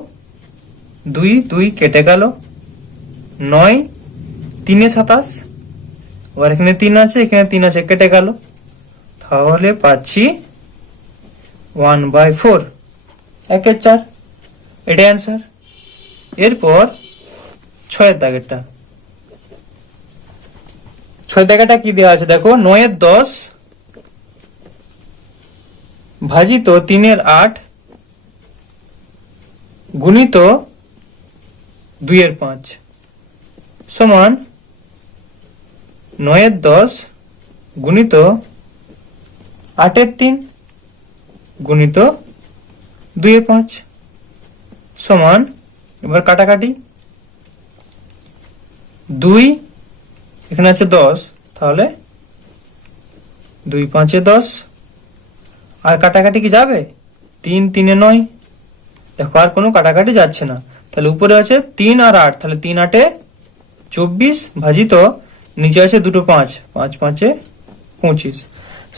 2 2 কেটে গেল, 9 3 এ 27, আবার এখানে 3 আছে এখানে 3 আছে, কেটে গেল, তাহলে পাচ্ছি 1/4, 1 এর 4, এটা অ্যান্সার। এরপর 6-এর দাগেরটা, 6 দাগেরটা কি দেওয়া আছে দেখো, 9 এর 10 ভাজিত 3 এর 8 গুণিত 2 এর 5 সমান 9 এর 10 গুণিত 8 এর 3 গুণিত 2 এর 5 সমান, এবার কাটাকাটি, 2 এখানে আছে 10, তাহলে 2 5 এ 10, আর কাটাকাটি কি যাবে, 3 3 এ 9, দেখো আর কোনো কাটাকাটি যাচ্ছে না, তাহলে উপরে আছে 3 আর 8, তাহলে 3 8 এ 24 ভাজিত নিচে আছে দুটো 5, 5 5 এ 25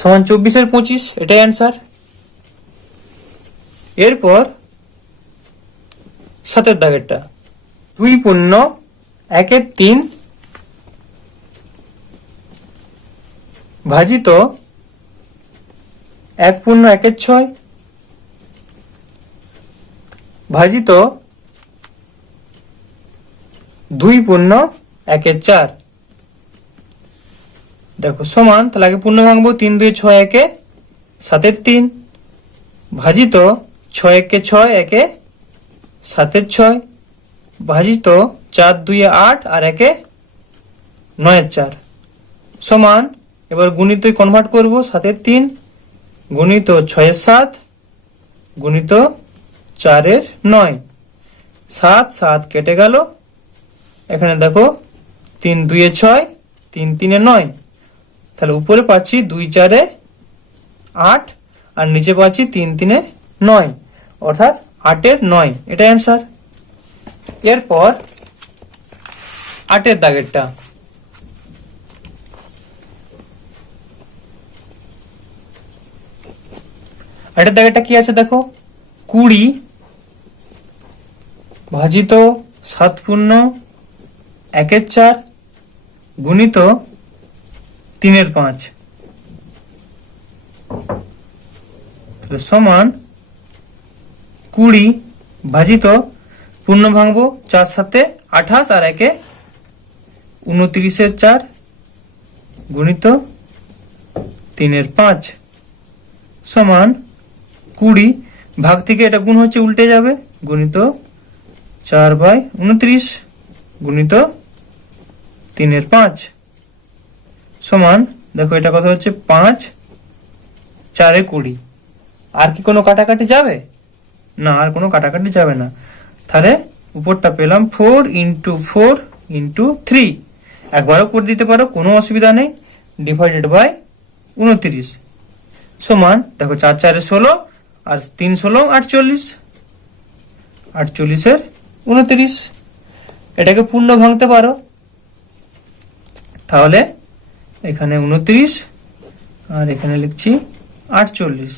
সমান 24 এর 25, এটাই অ্যান্সার। এরপর 7-এর দাগেরটা, 2 পূর্ণ 1 এর 3 ভাজিত 1 পূর্ণ 1 এর 6 ভাজিত 2 পূর্ণ 1 এর 4, দেখো সমান, তাহলে আগে পূর্ণ ভাঙবো, 3 2 6 1 7 এর 3 ভাজিত 6 1 6 1 7 এর 6 ভাজিত 4 2 8 আর 1 9 এর 4 সমান, এবার গুণিত কনভার্ট করব, 7 এর 3 গুণিত 6 এর 7 গুণিত 4 এর 9, 7 7 কেটে গেল, এখানে দেখো 3 2 এ 6 3 3 এ 9, তাহলে উপরে পাচ্ছি 2 4 এ 8 আর নিচে পাচ্ছি 3 3 এ 9, অর্থাৎ 8 এর 9, এটা অ্যান্সার। এরপর 8-এর দাগেরটা, 8-এর দাগেরটা কি আছে দেখো, 20 ভাজিত 7 পূর্ণ 1 এর 4 গুণিত 3 এর 5 সমান 20 ভাজিত পূর্ণ ভাঙবো, 4 7 28 আর 1 29 এর 4 গুণিত 3 এর 5 সমান 20, ভাগ থেকে এটা গুণ হচ্ছে উল্টে যাবে, গুণিত 4/29 গুণিত 3 এর 5 সমান, দেখো এটা কত হচ্ছে 5 4 এ 20, আর কি কোনো কাটাকাটি যাবে না, আর কোনো কাটাকাটি যাবে না, তাহলে উপরটা পেলাম 4 × 4 × 3, একবারও করে দিতে পারো, কোনো অসুবিধা নেই, ডিভাইডেড বাই 29 সমান, দেখো 4 4 এ 16 আর 3 16 48, 48 এর 29, এটাকে পূর্ণ ভাঙতে পারো, তাহলে এখানে 29 আর এখানে লিখছি 48,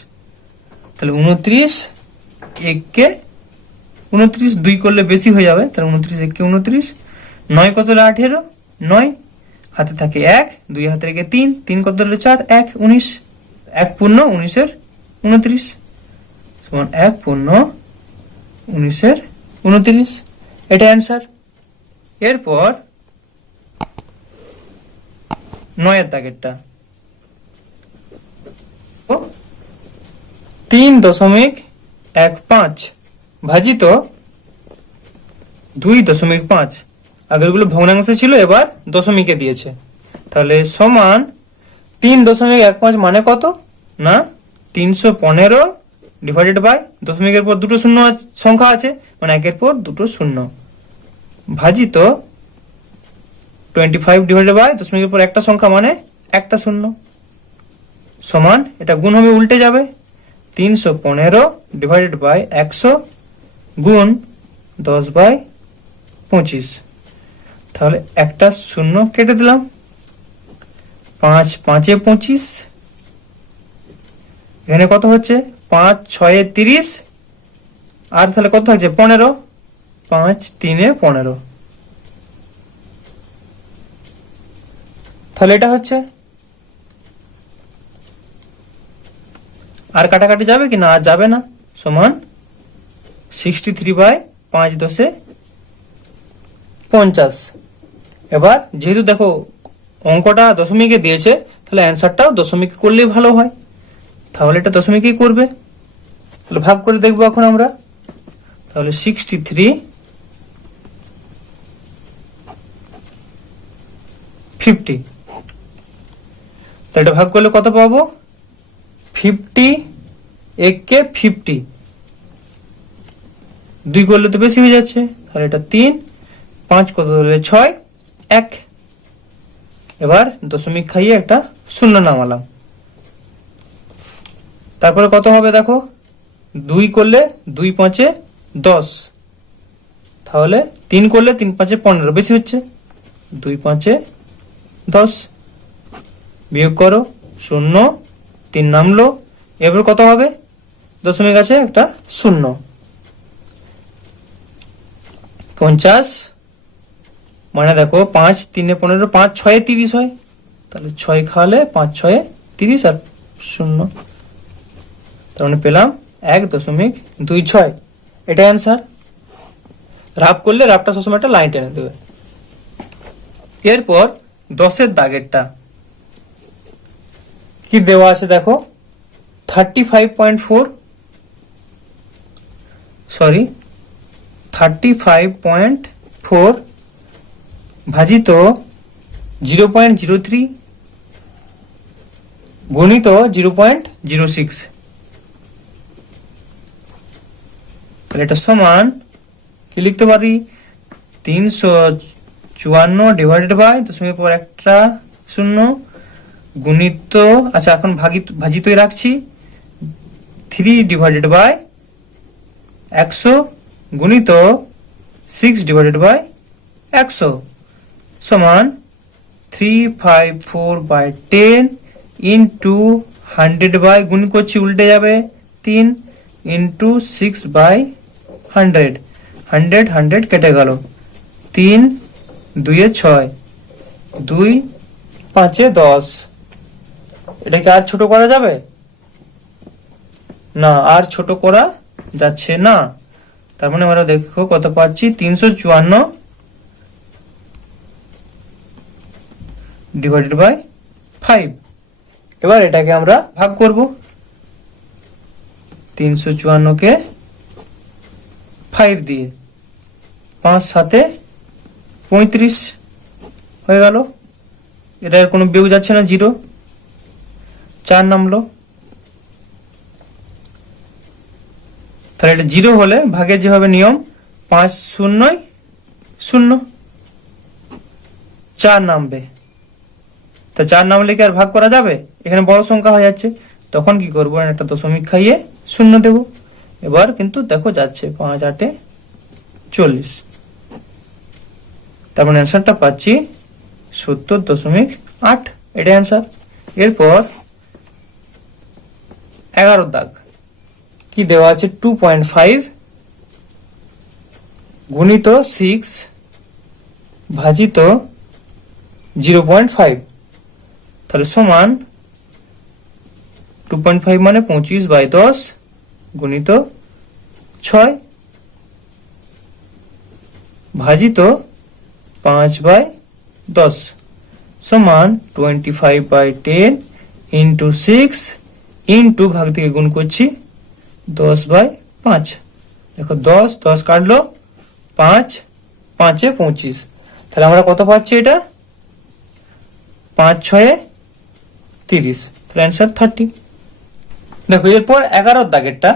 তাহলে 29 1 কে 29 2 করলে বেশি হয়ে যাবে, তাহলে 29 1 কে 29 9 কত হলো 18, 9 হাতে থাকে 1, 2 হাতে রেখে 3, 3 কত হলো 4, 1 19, 1 পূর্ণ 19 এর 29 সমান 1 পূর্ণ 19 এর 29, এটা অ্যান্সার। এরপর 9 এর দাগেরটা 3.15 ভাজিত 2.5, আগেরগুলো ভগ্নাংশে ছিল, এবার দশমিকে দিয়েছে, তাহলে সমান 3.15 মানে কত না 315 ডিভাইডেড বাই দশমিকের পর দুটো শূন্য সংখ্যা আছে, মানে একের পর দুটো শূন্য, ভাজিত 25 ডিভাইডেড বাই দশমিকের পর একটা সংখ্যা মানে একটা শূন্য, সমান এটা গুণ হবে উল্টে যাবে 315 ডিভাইডেড বাই 100 গুণ 10/25, তাহলে একটা শূন্য কেটে দিলাম, 5 5 এ 25, এখানে কত হচ্ছে 5 6 এ 30, আর তাহলে কত থাকছে 15, 5 3 এ 15, তাহলে এটা হচ্ছে। আর কাটাকাটি যাবে কি না, আর যাবে না, সমান 63/5 10 50। এবার যেহেতু দেখো অঙ্কটা দশমিকে দিয়েছে, তাহলে অ্যান্সারটাও দশমিক করলেই ভালো হয়, তাহলে এটা দশমিকই করবে। তাহলে ভাগ করে দেখবো এখন আমরা, তাহলে 63 50, তাহলে এটা ভাগ করলে কত পাবো 50, 1 কে 50, 2 করলে তো বেশি হয়ে যাচ্ছে, তাহলে এটা 3, 5 কত হলে 6, 1, এবার দশমিক খাইয়ে একটা শূন্য নামালাম, তারপরে কত হবে দেখো 2 করলে 2 5 এ 10, তাহলে 3 করলে 3 5 এ 15, বেশি হচ্ছে 2 5 এ 10, বিয়োগ করো 0, 3 নামলো, এবার কত হবে দশমিক আছে একটা শূন্য, 50, মানে দেখো 5 3 এ 15, 5 6 এ 30 হয়, তাহলে 6 খাওয়ালে 5 6 এ 30 আর 0, তার মানে পেলাম 1.26, এটা অ্যান্সার। রাফ করলে রাফটা সবসময় একটা লাইন টেনে দেবে। এরপর 10 এর দাগেরটা কি দেওয়া আছে দেখো 35.4 ভাজিত 0.03 গুণিত 0.06, তাহলে এটা সমান কি লিখতে পারি 354 ডিভাইডেড বাই দশমিকের পর একটা শূন্য গুণিত, আচ্ছা এখন ভাজিতই রাখছি 3 ডিভাইডেড বাই 100 গুণিত 6 ডিভাইডেড বাই 100 সমান 354/10 ইন্টু 100 বাই গুণ করছি উল্টে যাবে 3 ইন্টু 6/100, 100 কেটে গেল, 3 2 এ 6, 2 5 এ 10, এটাকে আর ছোট করা যাবে না, আর ছোট করা যাচ্ছে না, তার মানে আমরা দেখো কত পাচ্ছি 354 ডিভাইডেড বাই 5। এবার এটাকে আমরা ভাগ করব, 354 কে 5 দিয়ে, 5 7 35 হয়ে গেল, এটার কোনো বিয়োগ যাচ্ছে না, 0, 4 নামলো, তাহলে এটা 0 হলে ভাগের যেভাবে নিয়ম 5 0 0, 4 নামবে, তা 4 নামলে কি আর ভাগ করা যাবে, এখানে বড় সংখ্যা হয়ে যাচ্ছে, তখন কি করবো একটা দশমিক খাইয়ে শূন্য দেব, এবার কিন্তু দেখো যাচ্ছে 5 8 এ 40, তার মানে অ্যান্সারটা পাচ্ছি 70.8, এটা অ্যান্সার। এরপর 11 দাগ কি দেওয়া আছে 2.5 গুণিত 6 ভাজিত 0.5, তাহলে সমান 2.5 মানে 25/10 গুণিত 6 ভাজিত 5/10 সমান 25/10 ইন্টু 6 ইন্টু ভাগ থেকে গুণ করছি 10/5। দেখো 10 কাটলো, 5 5 25, তাহলে আমরা কত পাচ্ছি? এটা 5 6 30, তাহলে অ্যান্সার 30। দেখো এরপর 11 দাগেরটা,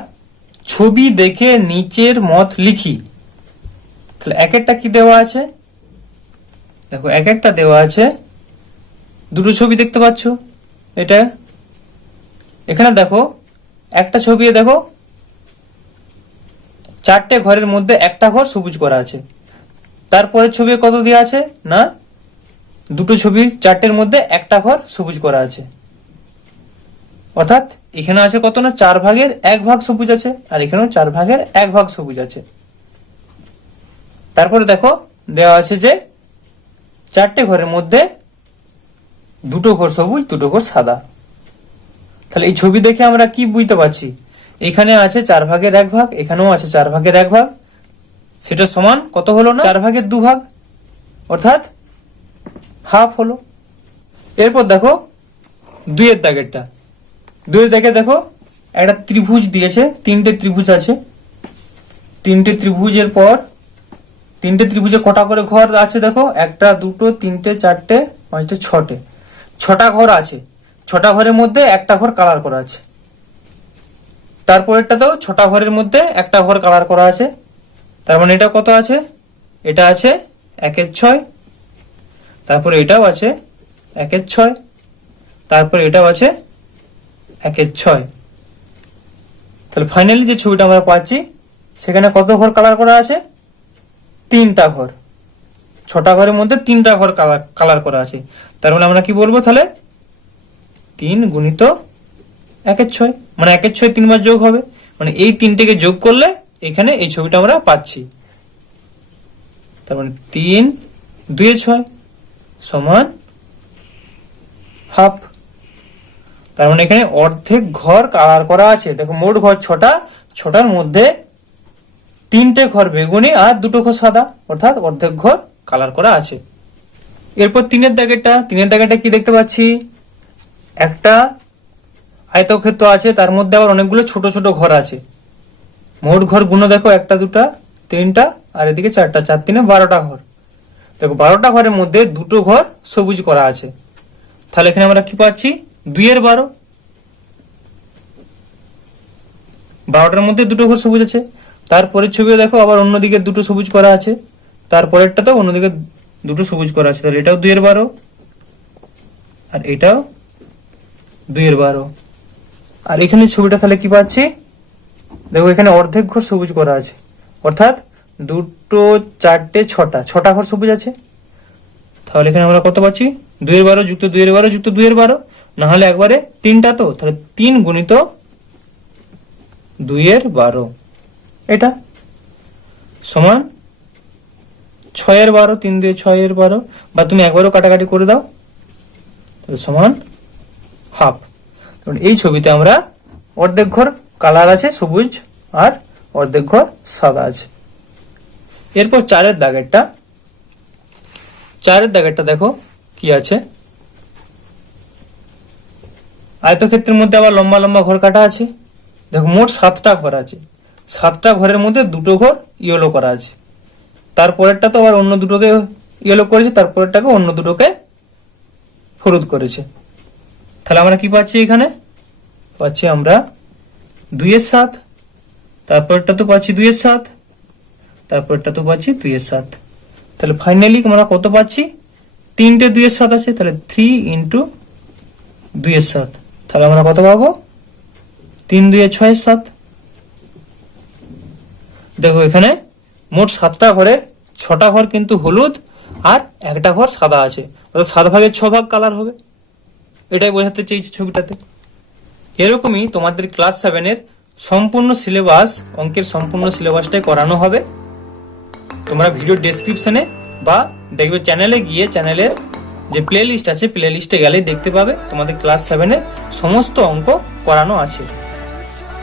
ছবি দেখে নিচের মত লিখি। তাহলে এক একটা কি দেওয়া আছে? দেখো এক একটা দেওয়া আছে, দুটো ছবি দেখতে পাচ্ছ। এটা এখানে দেখো একটা ছবি, দেখো 4টে ঘরের মধ্যে একটা ঘর সবুজ করা আছে। তারপরের ছবি কত দেওয়া আছে না, দুটো ছবির 4টের মধ্যে একটা ঘর সবুজ করা আছে। অর্থাৎ এখানে আছে কত না, 4/1 সবুজ আছে, আর এখানেও 4/1 সবুজ আছে। তারপরে দেখো দেওয়া আছে যে 4টে ঘরের মধ্যে দুটো ঘর সবুজ, দুটো ঘর সাদা। তাহলে এই ছবি দেখে আমরা কি বুঝতে পারছি? এখানে আছে 4/1, এখানেও আছে 4/1, সেটা সমান কত হলো না, 4/2, অর্থাৎ হাফ হলো। এরপর দেখো 2 দাগেরটা, 2 দাগে দেখো একটা ত্রিভুজ দিয়েছে, 3টে ত্রিভুজ আছে। 3টে ত্রিভুজের পর 3টে ত্রিভুজে কটা করে ঘর আছে? দেখো 1 2 3 4 5 6টে, 6টা ঘর আছে। 6টা ঘরের মধ্যে একটা ঘর কালার করা আছে। তারপরেরটাতেও 6টা ঘরের মধ্যে একটা ঘর কালার করা আছে। তার মানে এটা কত আছে? এটা আছে 1/6, তারপরে এটাও আছে 1/6, তারপরে এটাও আছে 1/6। তাহলে ফাইনালি যে ছবিটা আমরা পাচ্ছি, সেখানে কত ঘর কালার করা আছে? 3টা ঘর। 6টা ঘরের মধ্যে 3টা ঘর কালার করা আছে। তার মানে আমরা কি বলবো তাহলে? 3 গুণিত 1/6, মানে 1/6 3বার যোগ হবে, মানে এই 3টেকে যোগ করলে এখানে এই ছবিটা আমরা পাচ্ছি। তার মানে 3 2 6 সমান হাফ। তার মানে এখানে অর্ধেক ঘর কালার করা আছে। দেখো মোট ঘর 6টা, 6টার মধ্যে 3টে ঘর বেগুনি আর 2টো ঘর সাদা, অর্থাৎ অর্ধেক ঘর কালার করা আছে। এরপর 3 দাগেরটা কি দেখতে পাচ্ছি? একটা আয়তক্ষেত্র আছে, তার মধ্যে আবার অনেকগুলো ছোট ছোট ঘর আছে। মোট ঘর গুণ দেখো 1 2 3টা, আর এদিকে 4টা, 4 3 12টা ঘর। দেখো 12টা ঘরের মধ্যে 2টো ঘর সবুজ করা আছে। তাহলে এখানে আমরা কি পাচ্ছি? 2/12। 12টার মধ্যে 2টো ঘর সবুজ আছে। তারপরের ছবিও দেখো আবার অন্যদিকে 2টো সবুজ করা আছে, তারপরেরটাতেও অন্যদিকে 2টো সবুজ করা আছে। তাহলে এটাও 2/12, আর এটাও 2/12। আর এখানে ছবিটা তাহলে কি পাচ্ছি? দেখো এখানে অর্ধেক ঘর সবুজ করা আছে, অর্থাৎ 2 4 6টা ঘর সবুজ আছে। তাহলে এখানে আমরা কত পাচ্ছি? 2/12 যুক্ত 2/12 যুক্ত 2/12, না হলে একবারে 3টা, তো তাহলে 3 গুণিত 2/12, এটা সমান 6/12, 3 2 6/12, বা তুমি একবারও কাটাকাটি করে দাও, তাহলে সমান হাফ। এই ছবিতে আমরা অর্ধেক ঘর কালার আছে সবুজ, আর অর্ধেক ঘর সাদা আছে। এরপর 4 দাগেরটা দেখো কি আছে? আয়তক্ষেত্রের মধ্যে আবার লম্বা লম্বা ঘর কাটা আছে। দেখো মোট 7টা ঘর আছে। 7টা ঘরের মধ্যে 2টো ঘর ইয়েলো করা আছে। তারপরেরটা তো আবার অন্য 2টোকে ইয়েলো করেছে, তারপরেরটাকে অন্য 2টোকে হলুদ করেছে। তাহলে আমরা কি পাচ্ছি? এখানে পাচ্ছি আমরা 2/7, তারপরটা তো পাচ্ছি 2/7, তারপরটা তো পাচ্ছি 2/7। তাহলে ফাইনালি আমরা কত পাচ্ছি? 3টে 2/7 আছে, তাহলে 3 × 2/7। তাহলে আমরা কত পাবো? 3 2 6 7। দেখো এখানে মোট 7টা ঘরে 6টা ঘর কিন্তু হলুদ আর একটা ঘর সাদা আছে, অর্থাৎ 7/6 কালার হবে। এটাই বোঝাতে চেয়েছি ছবিটাতে। এরকমই তোমাদের ক্লাস 7-এর সম্পূর্ণ সিলেবাস, অঙ্কের সম্পূর্ণ সিলেবাসটাই করানো হবে। তোমরা ভিডিও ডেসক্রিপশনে বা দেখবে চ্যানেলে গিয়ে চ্যানেলের যে প্লে লিস্ট আছে প্লে লিস্টে গেলেই দেখতে পাবে তোমাদের ক্লাস 7-এর সমস্ত অঙ্ক করানো আছে।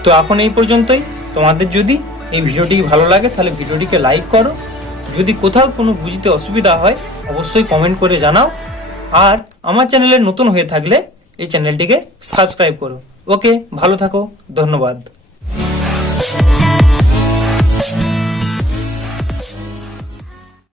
তো এখন এই পর্যন্তই। তোমাদের যদি এই ভিডিওটি ভালো লাগে তাহলে ভিডিওটিকে লাইক করো, যদি কোথাও কোনো বুঝতে অসুবিধা হয় অবশ্যই কমেন্ট করে জানাও, আর আমার চ্যানেলে নতুন হয়ে থাকলে এই চ্যানেলটিকে সাবস্ক্রাইব করো। ওকে, ভালো থাকো, ধন্যবাদ।